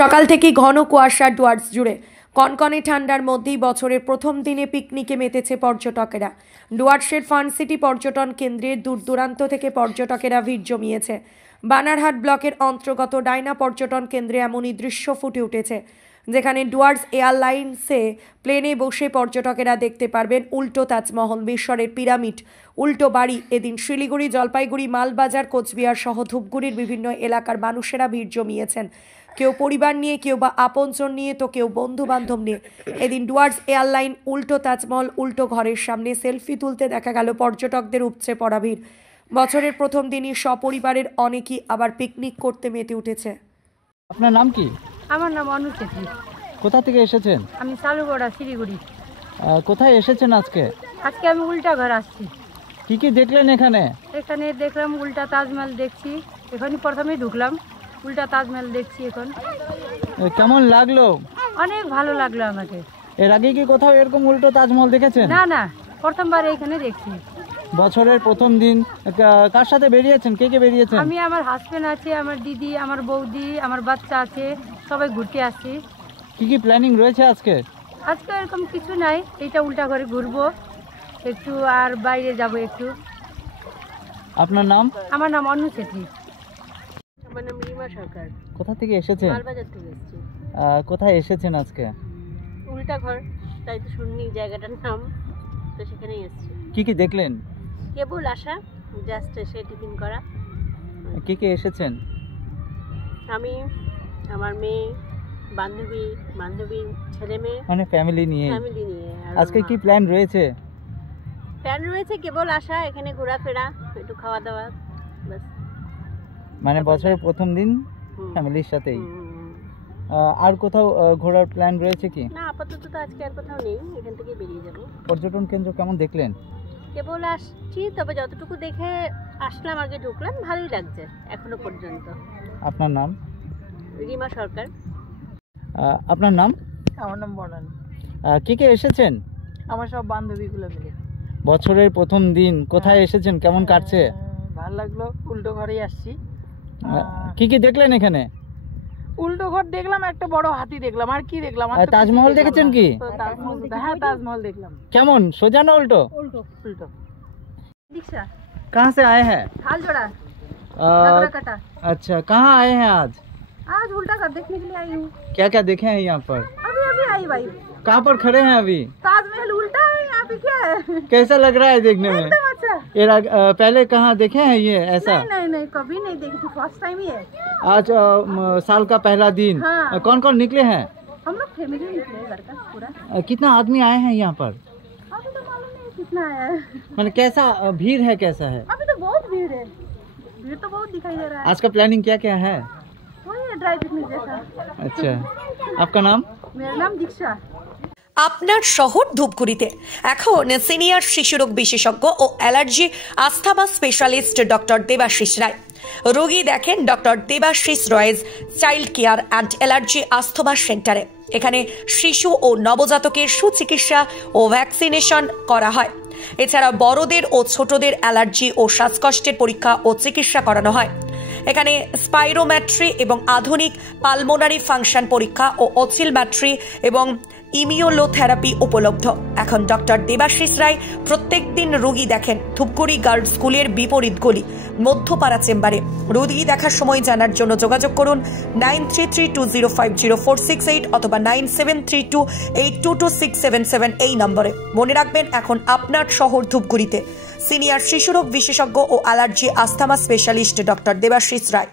সকাল থেকেই ঘন কুয়াশা ডুয়ার্স জুড়ে কনকনে ঠান্ডার মধ্যেই বছরের প্রথম দিনে পিকনিকে মেতেছে পর্যটকেরা। ডুয়ার্সের ফান সিটি পর্যটন কেন্দ্রে দূর দূরান্ত থেকে পর্যটকেরা ভিড় জমিয়েছে। বানারহাট ব্লকের অন্তর্গত ডাইনা পর্যটন কেন্দ্রে এমনই দৃশ্য ফুটে উঠেছে, যেখানে ডুয়ার্স এয়ারলাইন্সে প্লেনে বসে পর্যটকেরা দেখতে পারবেন উল্টো তাজমহল, মিশরের পিরামিড, উল্টো বাড়ি। এদিন শিলিগুড়ি, জলপাইগুড়ি, মালবাজার, কোচবিহার সহ ধূপগুড়ির বিভিন্ন এলাকার মানুষেরা ভিড় জমিয়েছেন। কেউ পরিবার নিয়ে, কেউ বা আপনজন নিয়ে, তো কেউ বন্ধু বান্ধব নিয়ে। এদিন ডুয়ার্স এয়ারলাইন উল্টো তাজমহল উল্টো ঘরের সামনে সেলফি তুলতে দেখা গেল পর্যটকদের উপচে পড়া ভিড়। বছরের প্রথম দিনই সপরিবারের অনেকেই আবার পিকনিক করতে মেতে উঠেছে। আপনার নাম কি? আমার নাম অনু চেত্রী। কোথা থেকে এসেছেন? আমি চালুগড়া, শিলিগুড়ি। কোথায় এসেছেন আজকে? আজকে আমি উল্টা ঘর আসছি। কি কি দেখলেন এখানে? এখানে দেখলাম উল্টা তাজমহল দেখছি। এখানে প্রথমে ঢুকলাম, উল্টা তাজমহল দেখছি। এখন কেমন লাগলো? অনেক ভালো লাগলো আমাকে। এর আগে কি কোথাও এরকম উল্টো তাজমহল দেখেছেন? না না, প্রথমবার এখানে দেখছি। বছরের প্রথম দিন কার সাথে বেরিয়েছেন? কে কে বেরিয়েছেন? আমি, আমার হাজবেন্ড আছে, আমার দিদি, আমার বৌদি, আমার বাচ্চা আছে, সবাই ঘুরতে আসছি। কি কি প্ল্যানিং রয়েছে আজকে? আজকে এরকম কিছু নাই, এইটা উল্টা ঘরে ঘুরবো একটু, আর বাইরে যাব একটু। আপনার নাম? আমার নাম অনু চেত্রী। আমার নাম রিমা সরকার। কোথা থেকে এসেছেন? মালবাজার থেকে এসেছি। কোথায় এসেছেন আজকে? উল্টা ঘর, তাই তো শুননি জায়গাটার নাম, তো সেখানেই এসেছি। কি কি দেখলেন? কেবল আসা, জাস্ট এসে টিফিন করা। কে কে এসেছেন? আমি, আমার মেয়ে, বান্ধবী, ছেলে মেয়ে, মানে ফ্যামিলি নিয়ে। আজকে কি প্ল্যান রয়েছে? কেবল আসা, এখানে ঘোরাফেরা, একটু খাওয়া দাওয়া, বাস। মানে বছরের প্রথম দিন ফ্যামিলির সাথেই। আর কোথাও ঘোরার প্ল্যান রয়েছে কি? না, আপাতত তো আজকে আর কোথাও নেই, এখান থেকে বেরিয়ে যাব। পর্যটন কেন্দ্র কেমন দেখলেন? কেবল আসছি, তবে যতটুকু দেখে আসলাম, আগে ঢুকলাম, ভালোই লাগছে এখনো পর্যন্ত। আপনার নাম? রিমা সরকার। আপনার নাম? আমার নাম বর্ণালী। কে কে এসেছেন? আমার সব বান্ধবীগুলো মিলে। বছরের প্রথম দিন কোথায় এসেছেন? কেমন কাটছে? ভালো লাগলো, উল্টো ঘরেই আসছি। কি কি দেখলেন এখানে? উল্টো ঘর দেখলাম, একটা বড় হাতি দেখলাম, আর কি দেখলাম? তাজমহল দেখেছেন কি? হ্যাঁ, তাজমহল দেখলাম। কেমন, সোজা না উল্টো? उल्टो। दीक्षा कहाँ से आए हैं? हालजोड़ा, कटा। अच्छा, कहाँ आए हैं आज? आज उल्टा घर देखने के लिए आई हूँ। क्या क्या देखे हैं यहाँ पर? अभी आई भाई। कहाँ पर खड़े हैं अभी? ताजमहल उल्टा है, यहाँ पे क्या है? कैसा लग रहा है देखने में? एकदम अच्छा। पहले कहाँ देखे हैं ये ऐसा? नहीं, कभी नहीं देखी थी, फर्स्ट टाइम ही है। आज साल का पहला दिन। हाँ। कौन कौन निकले हैं? हम लोग फैमिली निकले घर का पूरा। कितना आदमी आए हैं यहाँ पर? अभी तो मालूम नहीं कितना आया है। मतलब कैसा भीड़ है, कैसा है? अभी तो बहुत भीड़ है, भीड़ तो बहुत दिखाई दे रहा है। आज का प्लानिंग क्या क्या है? वही है, ड्राई पिकनिक जैसा। अच्छा, आपका नाम? मेरा नाम दीक्षा। আপনার শহর ধূপগুড়িতে এখন সিনিয়র শিশুরোগ বিশেষজ্ঞ ও allergy asthma specialist doctor Debashis Roy. রোগী দেখেন doctor Debashis Roy's child care and allergy asthma সেন্টারে। এখানে শিশু ও নবজাতকের সুচিকিৎসা ও ভ্যাকসিনেশন করা হয়। এছাড়া বড়দের ও ছোটদের অ্যালার্জি ও শ্বাসকষ্টের পরীক্ষা ও চিকিৎসা করানো হয়। এখানে স্পাইরোম্যাট্রি এবং আধুনিক পালমোনারি ফাংশন পরীক্ষা ও অসিলম্যাট্রি এবং ইমিউনোথেরাপি উপলব্ধ। এখন ডক্টর দেবাশিস রায় প্রত্যেক দিন রোগী দেখেন ধূপগুড়ি গার্লস স্কুলের বিপরীত গলি মধ্যপাড়া চেম্বারে। রোগী দেখার সময় জানার জন্য যোগাযোগ করুন 9332050468 অথবা 9732822677 এই নম্বরে। মনে রাখবেন, এখন আপনার শহর ধূপগুড়িতে সিনিয়র শিশুরোগ বিশেষজ্ঞ ও allergy asthma specialist doctor Debashis রায়।